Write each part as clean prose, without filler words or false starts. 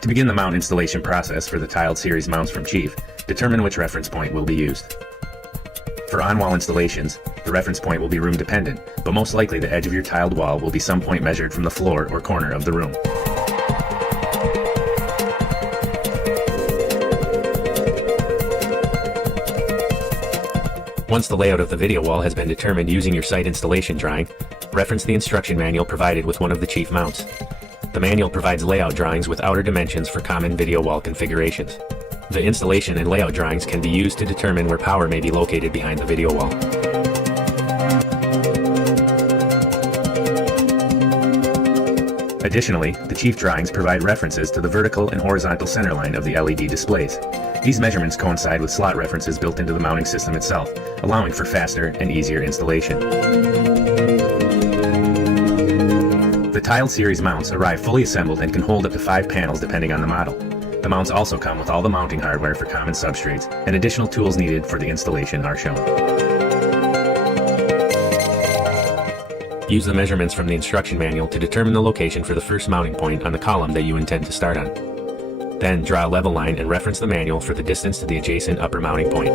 To begin the mount installation process for the tiled series mounts from Chief, determine which reference point will be used. For on-wall installations, the reference point will be room dependent, but most likely the edge of your tiled wall will be some point measured from the floor or corner of the room. Once the layout of the video wall has been determined using your site installation drawing, reference the instruction manual provided with one of the Chief mounts. The manual provides layout drawings with outer dimensions for common video wall configurations. The installation and layout drawings can be used to determine where power may be located behind the video wall. Additionally, the Chief drawings provide references to the vertical and horizontal center line of the LED displays. These measurements coincide with slot references built into the mounting system itself, allowing for faster and easier installation. The tiled series mounts arrive fully assembled and can hold up to 5 panels depending on the model. The mounts also come with all the mounting hardware for common substrates, and additional tools needed for the installation are shown. Use the measurements from the instruction manual to determine the location for the first mounting point on the column that you intend to start on. Then draw a level line and reference the manual for the distance to the adjacent upper mounting point.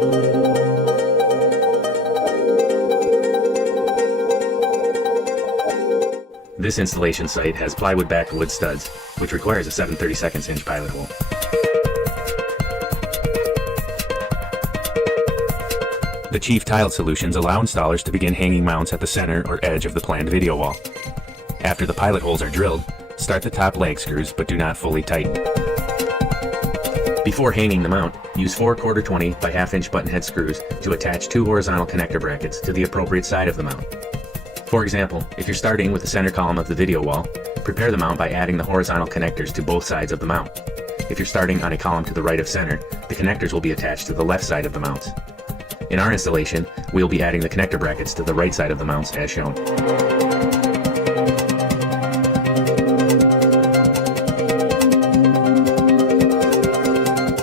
This installation site has plywood-backed wood studs, which requires a 7/32 inch pilot hole. The Chief tiled solutions allow installers to begin hanging mounts at the center or edge of the planned video wall. After the pilot holes are drilled, start the top lag screws but do not fully tighten. Before hanging the mount, use 4 1/4 by 1/2 inch button head screws to attach 2 horizontal connector brackets to the appropriate side of the mount. For example, if you're starting with the center column of the video wall, prepare the mount by adding the horizontal connectors to both sides of the mount. If you're starting on a column to the right of center, the connectors will be attached to the left side of the mounts. In our installation, we'll be adding the connector brackets to the right side of the mounts as shown.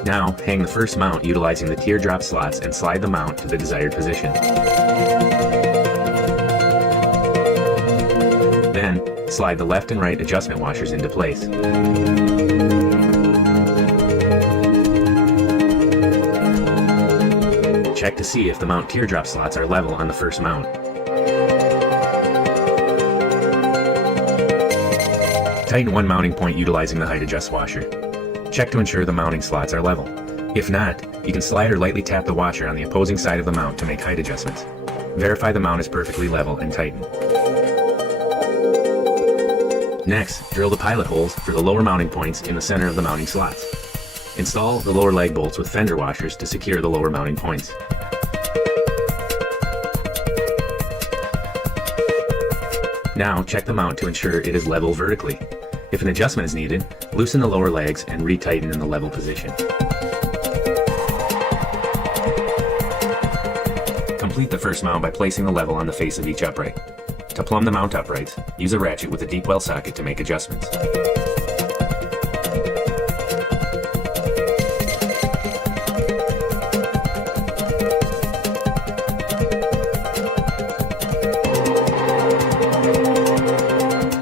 Now, hang the first mount utilizing the teardrop slots and slide the mount to the desired position. Then, slide the left and right adjustment washers into place. Check to see if the mount teardrop slots are level on the first mount. Tighten one mounting point utilizing the height adjust washer. Check to ensure the mounting slots are level. If not, you can slide or lightly tap the washer on the opposing side of the mount to make height adjustments. Verify the mount is perfectly level and tighten. Next, drill the pilot holes for the lower mounting points in the center of the mounting slots. Install the lower leg bolts with fender washers to secure the lower mounting points. Now check the mount to ensure it is level vertically. If an adjustment is needed, loosen the lower legs and retighten in the level position. Complete the first mount by placing the level on the face of each upright. To plumb the mount uprights, use a ratchet with a deep well socket to make adjustments.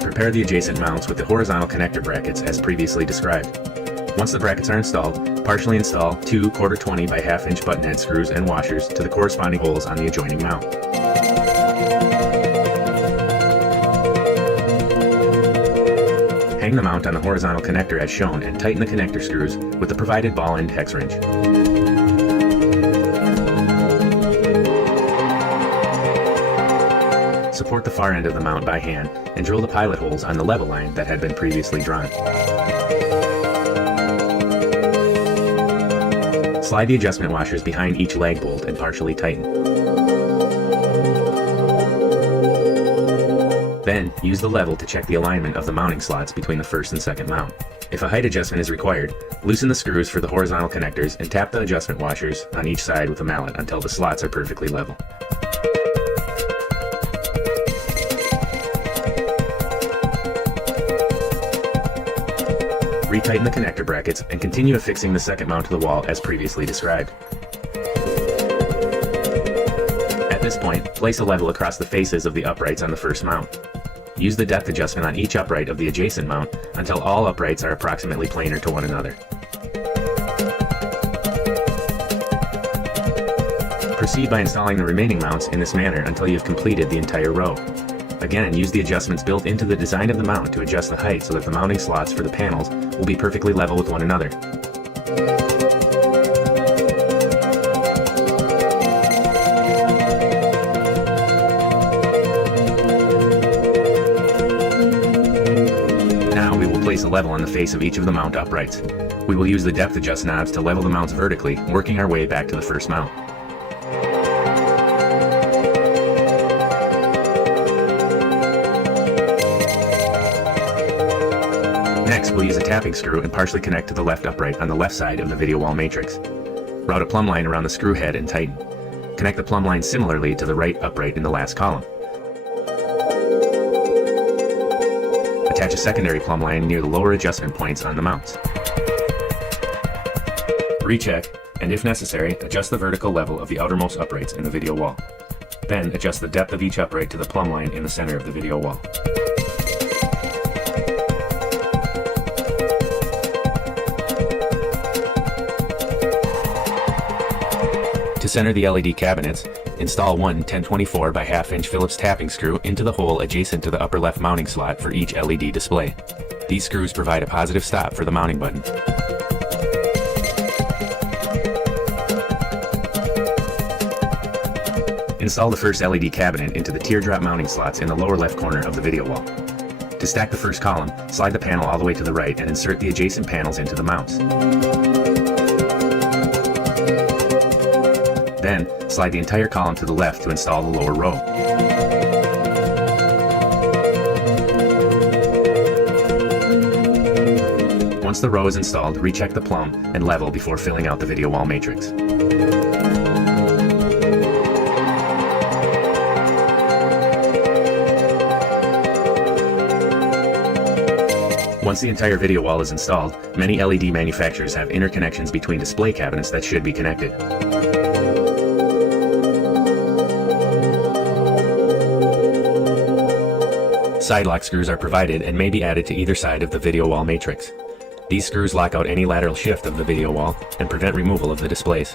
Prepare the adjacent mounts with the horizontal connector brackets as previously described. Once the brackets are installed, partially install 2 1/4 by 1/2 inch button head screws and washers to the corresponding holes on the adjoining mount. Hang the mount on the horizontal connector as shown and tighten the connector screws with the provided ball end hex wrench. Support the far end of the mount by hand and drill the pilot holes on the level line that had been previously drawn. Slide the adjustment washers behind each lag bolt and partially tighten. Then, use the level to check the alignment of the mounting slots between the first and second mount. If a height adjustment is required, loosen the screws for the horizontal connectors and tap the adjustment washers on each side with a mallet until the slots are perfectly level. Retighten the connector brackets and continue affixing the second mount to the wall as previously described. At this point, place a level across the faces of the uprights on the first mount. Use the depth adjustment on each upright of the adjacent mount until all uprights are approximately planar to one another. Proceed by installing the remaining mounts in this manner until you have completed the entire row. Again, use the adjustments built into the design of the mount to adjust the height so that the mounting slots for the panels will be perfectly level with one another. Now we will place a level on the face of each of the mount uprights. We will use the depth adjust knobs to level the mounts vertically, working our way back to the first mount. Next, we'll use a tapping screw and partially connect to the left upright on the left side of the video wall matrix. Route a plumb line around the screw head and tighten. Connect the plumb line similarly to the right upright in the last column. Attach a secondary plumb line near the lower adjustment points on the mounts. Recheck, and if necessary, adjust the vertical level of the outermost uprights in the video wall. Then adjust the depth of each upright to the plumb line in the center of the video wall. To center the LED cabinets, install one 1024 by 1/2 inch Phillips tapping screw into the hole adjacent to the upper left mounting slot for each LED display. These screws provide a positive stop for the mounting button. Install the first LED cabinet into the teardrop mounting slots in the lower left corner of the video wall. To stack the first column, slide the panel all the way to the right and insert the adjacent panels into the mounts. Then, slide the entire column to the left to install the lower row. Once the row is installed, recheck the plumb and level before filling out the video wall matrix. Once the entire video wall is installed, many LED manufacturers have interconnections between display cabinets that should be connected. Side lock screws are provided and may be added to either side of the video wall matrix. These screws lock out any lateral shift of the video wall and prevent removal of the displays.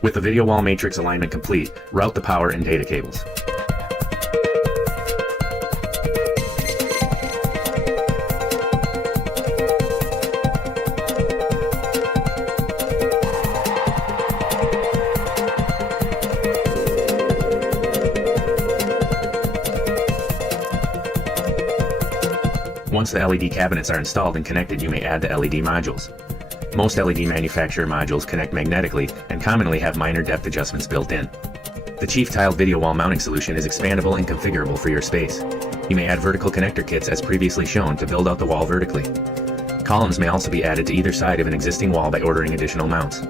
With the video wall matrix alignment complete, route the power and data cables. Once the LED cabinets are installed and connected, you may add the LED modules. Most LED manufacturer modules connect magnetically and commonly have minor depth adjustments built in. The Chief Tiled video wall mounting solution is expandable and configurable for your space. You may add vertical connector kits as previously shown to build out the wall vertically. Columns may also be added to either side of an existing wall by ordering additional mounts.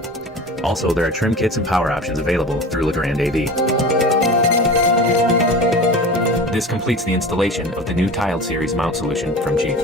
Also, there are trim kits and power options available through Legrand AV. This completes the installation of the new Tiled Series mount solution from Chief.